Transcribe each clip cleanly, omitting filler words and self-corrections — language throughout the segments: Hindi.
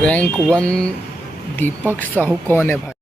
रैंक 1 दीपक साहू कौन है भाई?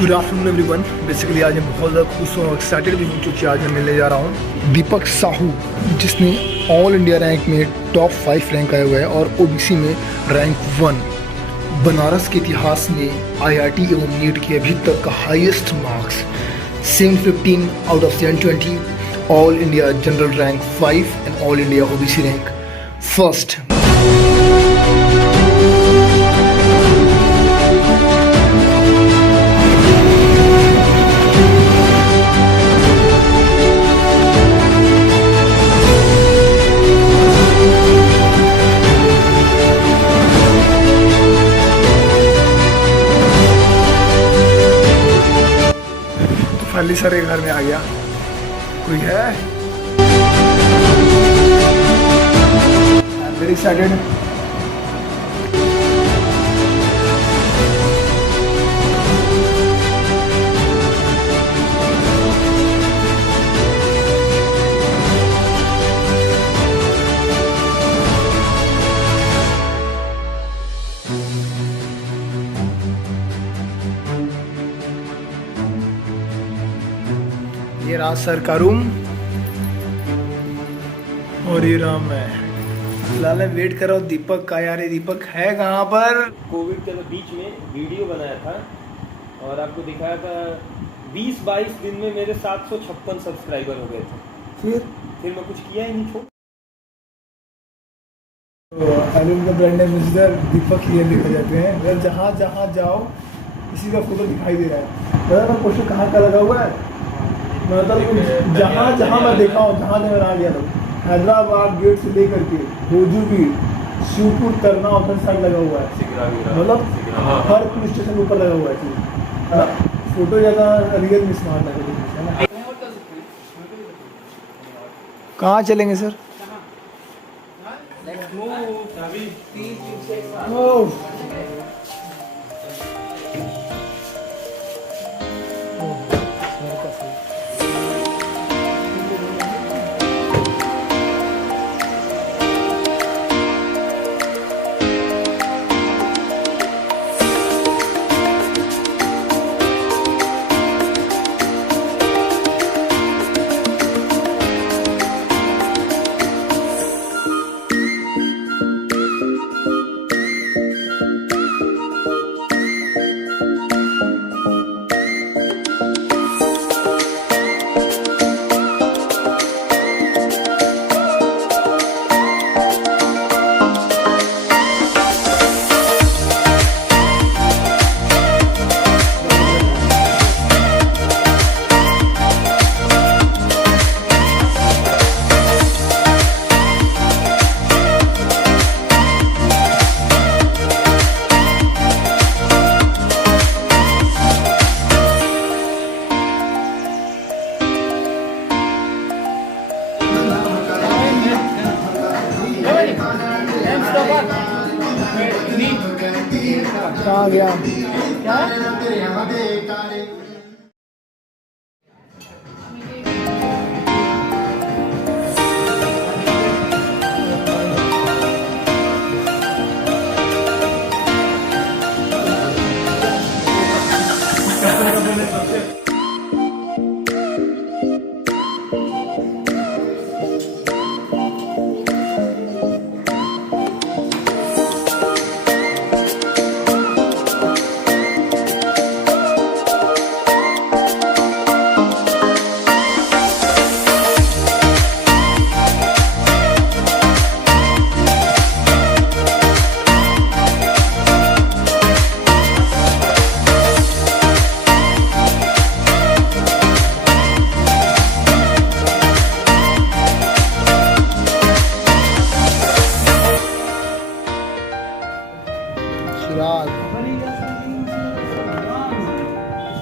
Good afternoon everyone. बेसिकली आज मैं बहुत ज़्यादा खुश हूँ और एक्साइटेड भी हूँ क्योंकि आज मैं मिलने जा रहा हूँ दीपक साहू, जिसने ऑल इंडिया रैंक में टॉप 5 रैंक आया हुआ है और ओबीसी में रैंक 1। बनारस के इतिहास में आईआईटी एवं नीट के अभी तक का highest marks 715 out of 720, all India general rank 5 and all India OBC rank 1st। Finally sir एक घर में आ गया। कोई है? I am very excited. ये रहा सर का रूम और ये रहा मैं। फिलहाल मैं वेट कर रहा हूँ दीपक का। यार ये दीपक है कहाँ पर? कोविड के बीच में वीडियो बनाया था और आपको दिखाया था 20-22 दिन में मेरे 756 सब्सक्राइबर हो गए थे। फिर मैं कुछ किया ही नहीं। दीपक ये लिखे जाते हैं। अगर जहाँ जहाँ जाओ किसी का फोटो दिखाई दे रहा है। पोस्टर कहाँ का लगा हुआ है? मतलब जहाँ जहाँ मैं देखा हूँ, जहाँ जहाँ आ गया था, हैदराबाद गेट से लेकर के भोजूगी, शिवपुर, तरना उधर साइड लगा हुआ है। मतलब हर पुलिस स्टेशन के ऊपर लगा हुआ है। फोटो ज़्यादा रियल में स्मार्ट लगा। कहाँ चलेंगे सर? कहाँ गया?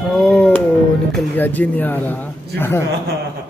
ओ निकल गया, जी नहीं आ रहा।